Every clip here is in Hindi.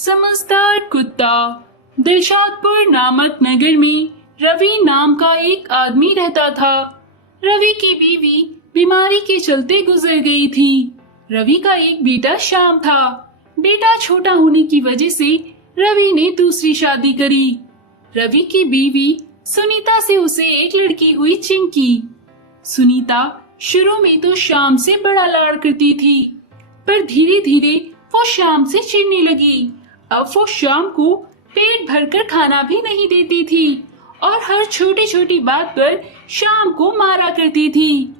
समझदार कुत्ता। दिलशादपुर नामक नगर में रवि नाम का एक आदमी रहता था। रवि की बीवी बीमारी के चलते गुजर गई थी। रवि का एक बेटा श्याम था। बेटा छोटा होने की वजह से रवि ने दूसरी शादी करी। रवि की बीवी सुनीता से उसे एक लड़की हुई चिंकी। सुनीता शुरू में तो श्याम से बड़ा लाड करती थी, पर धीरे धीरे वो श्याम से चिढ़ने लगी। अब वो श्याम को पेट भरकर खाना भी नहीं देती थी और हर छोटी छोटी बात पर श्याम को मारा करती थी।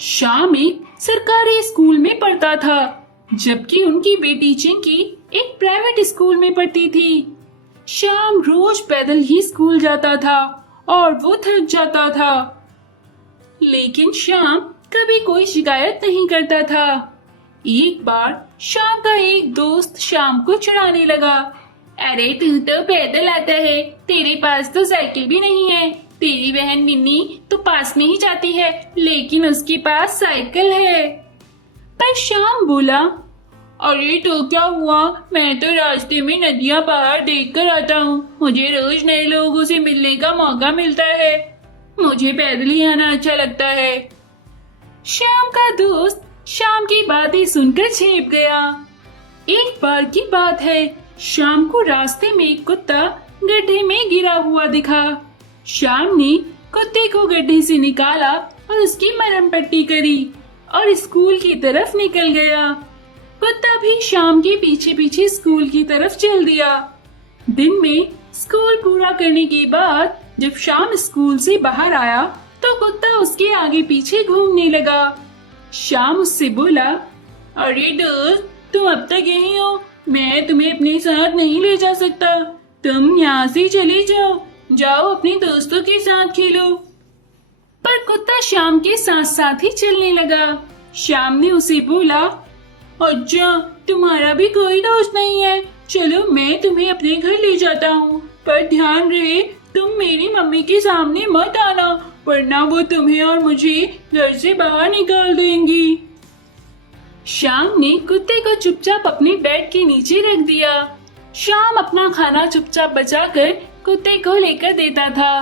श्याम एक सरकारी स्कूल में पढ़ता था, जबकि उनकी बेटी चिंकी एक प्राइवेट स्कूल में पढ़ती थी। श्याम रोज पैदल ही स्कूल जाता था और वो थक जाता था, लेकिन श्याम कभी कोई शिकायत नहीं करता था। एक बार श्याम का एक दोस्त श्याम को चिढ़ाने लगा। अरे तू तो पैदल आता है, तेरे पास तो साइकिल भी नहीं है। तेरी बहन मिन्नी तो पास में ही जाती है, लेकिन उसके पास साइकिल है। पर श्याम बोला, अरे तो क्या हुआ, मैं तो रास्ते में नदियाँ पहाड़ देख कर आता हूँ। मुझे रोज नए लोगों से मिलने का मौका मिलता है। मुझे पैदल ही आना अच्छा लगता है। श्याम का दोस्त श्याम की बातें सुनकर छिप गया। एक बार की बात है, श्याम को रास्ते में एक कुत्ता गड्ढे में गिरा हुआ दिखा। श्याम ने कुत्ते को गड्ढे से निकाला और उसकी मरहम पट्टी करी और स्कूल की तरफ निकल गया। कुत्ता भी श्याम के पीछे पीछे स्कूल की तरफ चल दिया। दिन में स्कूल पूरा करने के बाद जब श्याम स्कूल से बाहर आया तो कुत्ता उसके आगे पीछे घूमने लगा। श्याम उससे बोला, अरे दोस्त, तुम अब तक यहीं हो, मैं तुम्हें अपने साथ नहीं ले जा सकता। तुम यहाँ से चले जाओ, जाओ अपने दोस्तों के साथ खेलो। पर कुत्ता श्याम के साथ साथ ही चलने लगा। श्याम ने उसे बोला, अच्छा तुम्हारा भी कोई दोस्त नहीं है, चलो मैं तुम्हें अपने घर ले जाता हूँ, पर ध्यान रहे तुम मेरी मम्मी के सामने मत आना, वरना वो तुम्हें और मुझे घर से बाहर निकाल देंगी। श्याम ने कुत्ते को चुपचाप अपने बेड के नीचे रख दिया। श्याम अपना खाना चुपचाप बचाकर कुत्ते को लेकर देता था।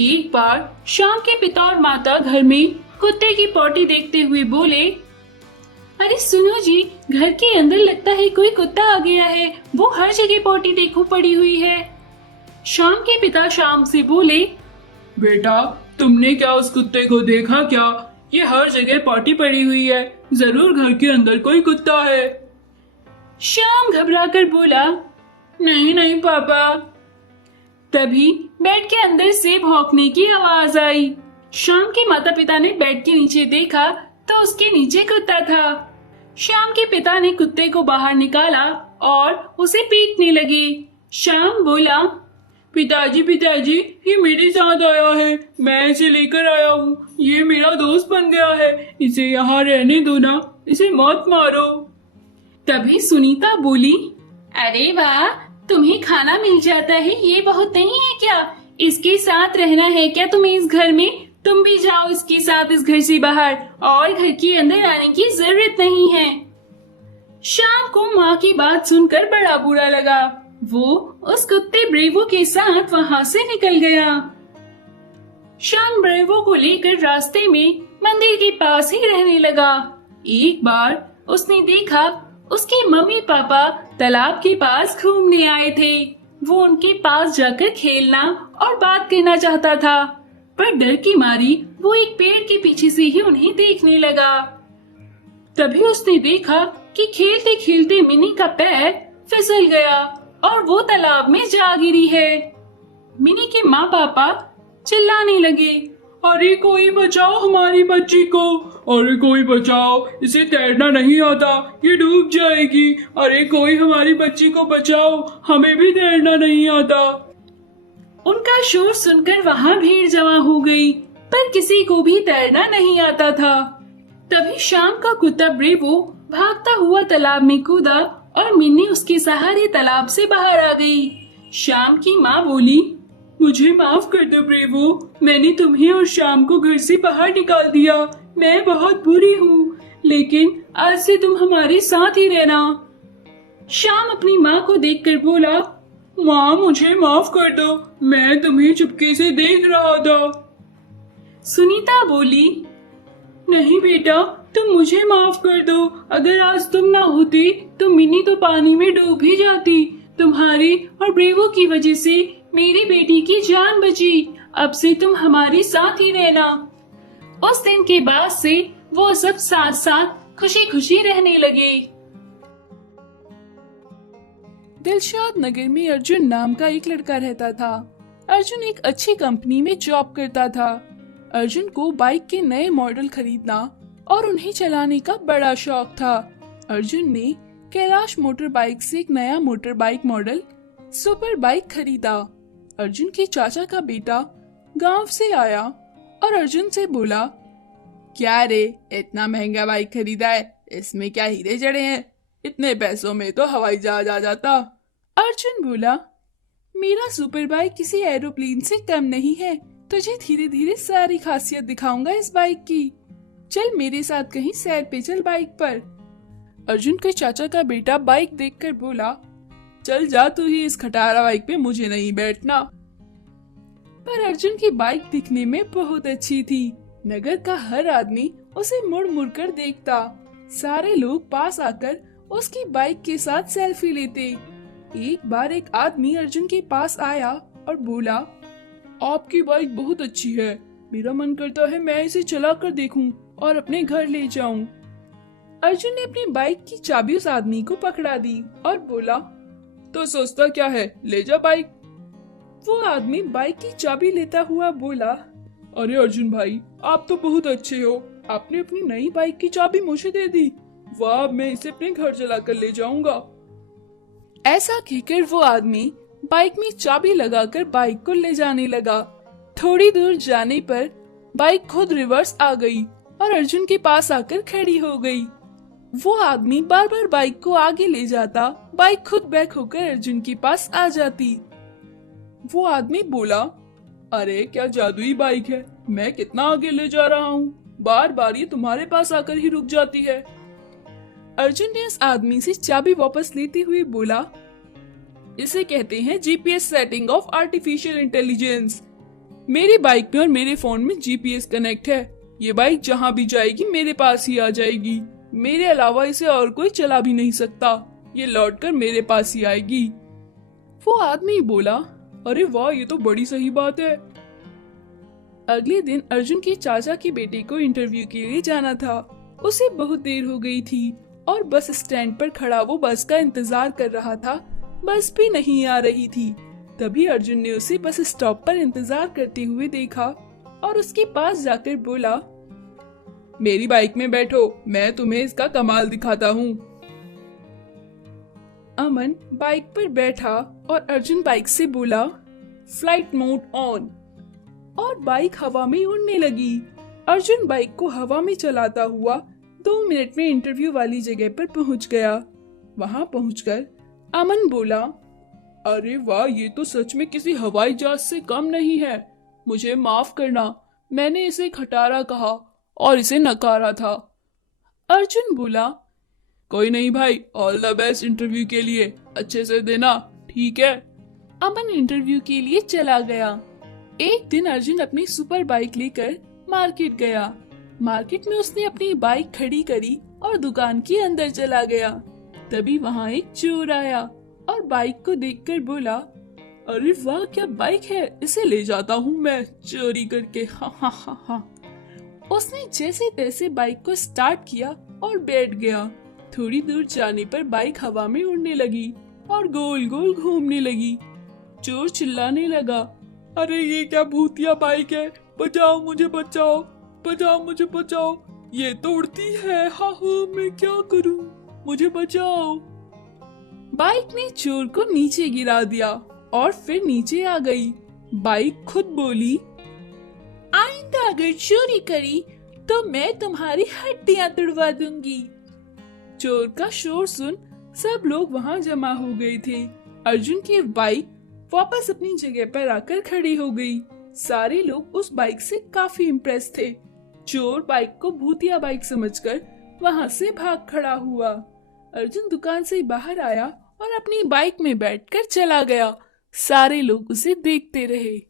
एक बार श्याम के पिता और माता घर में कुत्ते की पोटी देखते हुए बोले, अरे सुनो जी, घर के अंदर लगता है कोई कुत्ता आ गया है, वो हर जगह पोटी देखो पड़ी हुई है। श्याम के पिता श्याम से बोले, बेटा तुमने क्या उस कुत्ते को देखा क्या? ये हर जगह पोटी पड़ी हुई है, जरूर घर के अंदर कोई कुत्ता है। श्याम घबराकर बोला, नहीं नहीं पापा। तभी बेड के अंदर से भौंकने की आवाज आई। श्याम के माता पिता ने बेड के नीचे देखा तो उसके नीचे कुत्ता था। श्याम के पिता ने कुत्ते को बाहर निकाला और उसे पीटने लगे। श्याम बोला, पिताजी पिताजी, ये मेरे साथ आया है, मैं इसे लेकर आया हूँ, ये मेरा दोस्त बन गया है, इसे यहाँ रहने दो ना, इसे मत मारो। तभी सुनीता बोली, अरे वाह, तुम्हें खाना मिल जाता है, ये बहुत नहीं है क्या? इसके साथ रहना है क्या तुम्हें इस घर में? तुम भी जाओ इसके साथ इस घर से बाहर, और घर के अंदर आने की जरूरत नहीं है। श्याम को माँ की बात सुनकर बड़ा बुरा लगा। वो उस कुत्ते ब्रेवो के साथ वहाँ से निकल गया। श्याम ब्रेवो को लेकर रास्ते में मंदिर के पास ही रहने लगा। एक बार उसने देखा उसके मम्मी पापा तालाब के पास घूमने आए थे। वो उनके पास जाकर खेलना और बात करना चाहता था, पर डर की मारी वो एक पेड़ के पीछे से ही उन्हें देखने लगा। तभी उसने देखा कि खेलते खेलते मिनी का पैर फिसल गया और वो तालाब में जा गिरी है। मिनी के माँ पापा चिल्लाने लगे, अरे कोई बचाओ हमारी बच्ची को, अरे कोई बचाओ, इसे तैरना नहीं आता, ये डूब जाएगी, अरे कोई हमारी बच्ची को बचाओ, हमें भी तैरना नहीं आता। उनका शोर सुनकर वहाँ भीड़ जमा हो गई, पर किसी को भी तैरना नहीं आता था। तभी श्याम का कुत्ता ब्रेवो भागता हुआ तालाब में कूदा और मिन्नी उसके सहारे तालाब से बाहर आ गई। श्याम की माँ बोली, मुझे माफ कर दो ब्रेवो, मैंने तुम्हें और श्याम को घर से बाहर निकाल दिया, मैं बहुत बुरी हूँ, लेकिन आज से तुम हमारे साथ ही रहना। श्याम अपनी माँ को देखकर बोला, माँ मुझे माफ कर दो, मैं तुम्हें चुपके से देख रहा था। सुनीता बोली, नहीं बेटा, तुम मुझे माफ कर दो। अगर आज तुम ना होती तो मिनी तो पानी में डूब ही जाती। तुम्हारी और ब्रेवो की वजह से मेरी बेटी की जान बची। अब से तुम हमारे साथ ही रहना। उस दिन के बाद से वो सब साथ साथ खुशी खुशी रहने लगे। दिलशाद नगर में अर्जुन नाम का एक लड़का रहता था। अर्जुन एक अच्छी कंपनी में जॉब करता था। अर्जुन को बाइक के नए मॉडल खरीदना और उन्हें चलाने का बड़ा शौक था। अर्जुन ने कैलाश मोटर बाइक से एक नया motor bike model super bike खरीदा। अर्जुन के चाचा का बेटा गांव से आया और अर्जुन से बोला, क्या रे, इतना महंगा बाइक खरीदा है, इसमें क्या हीरे जड़े हैं? इतने पैसों में तो हवाई जहाज आ जाता। अर्जुन बोला, मेरा सुपर बाइक किसी एरोप्लेन से कम नहीं है। तुझे धीरे धीरे सारी खासियत दिखाऊंगा इस बाइक की। चल मेरे साथ कहीं सैर पे चल बाइक पर। अर्जुन के चाचा का बेटा बाइक देखकर बोला, चल जा तू ही इस खटारा बाइक पे, मुझे नहीं बैठना। पर अर्जुन की बाइक दिखने में बहुत अच्छी थी। नगर का हर आदमी उसे मुड़ मुड़ कर देखता। सारे लोग पास आकर उसकी बाइक के साथ सेल्फी लेते। एक बार एक आदमी अर्जुन के पास आया और बोला, आपकी बाइक बहुत अच्छी है, मेरा मन करता है मैं इसे चला कर देखूं और अपने घर ले जाऊं। अर्जुन ने अपनी बाइक की चाबी उस आदमी को पकड़ा दी और बोला, तो सोचता क्या है, ले जा बाइक। वो आदमी बाइक की चाबी लेता हुआ बोला, अरे अर्जुन भाई, आप तो बहुत अच्छे हो, आपने अपनी नई बाइक की चाबी मुझे दे दी। वाह, मैं इसे अपने घर चला कर ले जाऊंगा। ऐसा कहकर वो आदमी बाइक में चाबी लगाकर बाइक को ले जाने लगा। थोड़ी दूर जाने पर बाइक खुद रिवर्स आ गई और अर्जुन के पास आकर खड़ी हो गई। वो आदमी बार बार बाइक को आगे ले जाता, बाइक खुद बैक होकर अर्जुन के पास आ जाती। वो आदमी बोला, अरे क्या जादुई बाइक है, मैं कितना आगे ले जा रहा हूँ, बार बार ये तुम्हारे पास आकर ही रुक जाती है। अर्जुन ने उस आदमी से चाबी वापस लेते हुए बोला, इसे कहते हैं GPS setting of artificial intelligence. मेरी बाइक में और मेरे फोन में जीपीएस कनेक्ट है। ये बाइक जहाँ भी जाएगी मेरे पास ही आ जाएगी। मेरे अलावा इसे और कोई चला भी नहीं सकता। ये लौटकर मेरे पास ही आएगी। वो आदमी बोला, अरे वाह, ये तो बड़ी सही बात है। अगले दिन अर्जुन के चाचा के बेटे को इंटरव्यू के लिए जाना था। उसे बहुत देर हो गई थी और बस स्टैंड पर खड़ा वो बस का इंतजार कर रहा था। बस भी नहीं आ रही थी। तभी अर्जुन ने उसे बस स्टॉप पर इंतजार करते हुए देखा और उसके पास जाकर बोला, मेरी बाइक में बैठो, मैं तुम्हें इसका कमाल दिखाता हूँ। अमन बाइक पर बैठा और अर्जुन बाइक से बोला, फ्लाइट मोड ऑन, और बाइक हवा में उड़ने लगी। अर्जुन बाइक को हवा में चलाता हुआ 2 मिनट में इंटरव्यू वाली जगह पर पहुंच गया। वहां पहुंचकर अमन बोला, अरे वाह, ये तो सच में किसी हवाई जहाज से कम नहीं है। मुझे माफ करना, मैंने इसे खटारा कहा और इसे नकारा था। अर्जुन बोला, कोई नहीं भाई, ऑल द बेस्ट इंटरव्यू के लिए, अच्छे से देना, ठीक है। अमन इंटरव्यू के लिए चला गया। एक दिन अर्जुन अपनी सुपर बाइक लेकर मार्केट गया। मार्केट में उसने अपनी बाइक खड़ी करी और दुकान के अंदर चला गया। तभी वहाँ एक चोर आया और बाइक को देखकर बोला, अरे वाह, क्या बाइक है, इसे ले जाता हूँ मैं चोरी करके। हा हा हा हा। उसने जैसे तैसे बाइक को स्टार्ट किया और बैठ गया। थोड़ी दूर जाने पर बाइक हवा में उड़ने लगी और गोल गोल घूमने लगी। चोर चिल्लाने लगा, अरे ये क्या भूतिया बाइक है, बचाओ मुझे, बचाओ बचाओ मुझे, बचाओ, ये तो उड़ती है, हा हा, मैं क्या करूं, मुझे बचाओ। बाइक ने चोर को नीचे गिरा दिया और फिर नीचे आ गई। बाइक खुद बोली, आइंदा अगर चोरी करी तो मैं तुम्हारी हड्डियां तुड़वा दूंगी। चोर का शोर सुन सब लोग वहां जमा हो गए थे। अर्जुन की बाइक वापस अपनी जगह पर आकर खड़ी हो गई। सारे लोग उस बाइक से काफी इम्प्रेस थे। चोर बाइक को भूतिया बाइक समझकर वहां से भाग खड़ा हुआ। अर्जुन दुकान से बाहर आया और अपनी बाइक में बैठकर चला गया। सारे लोग उसे देखते रहे।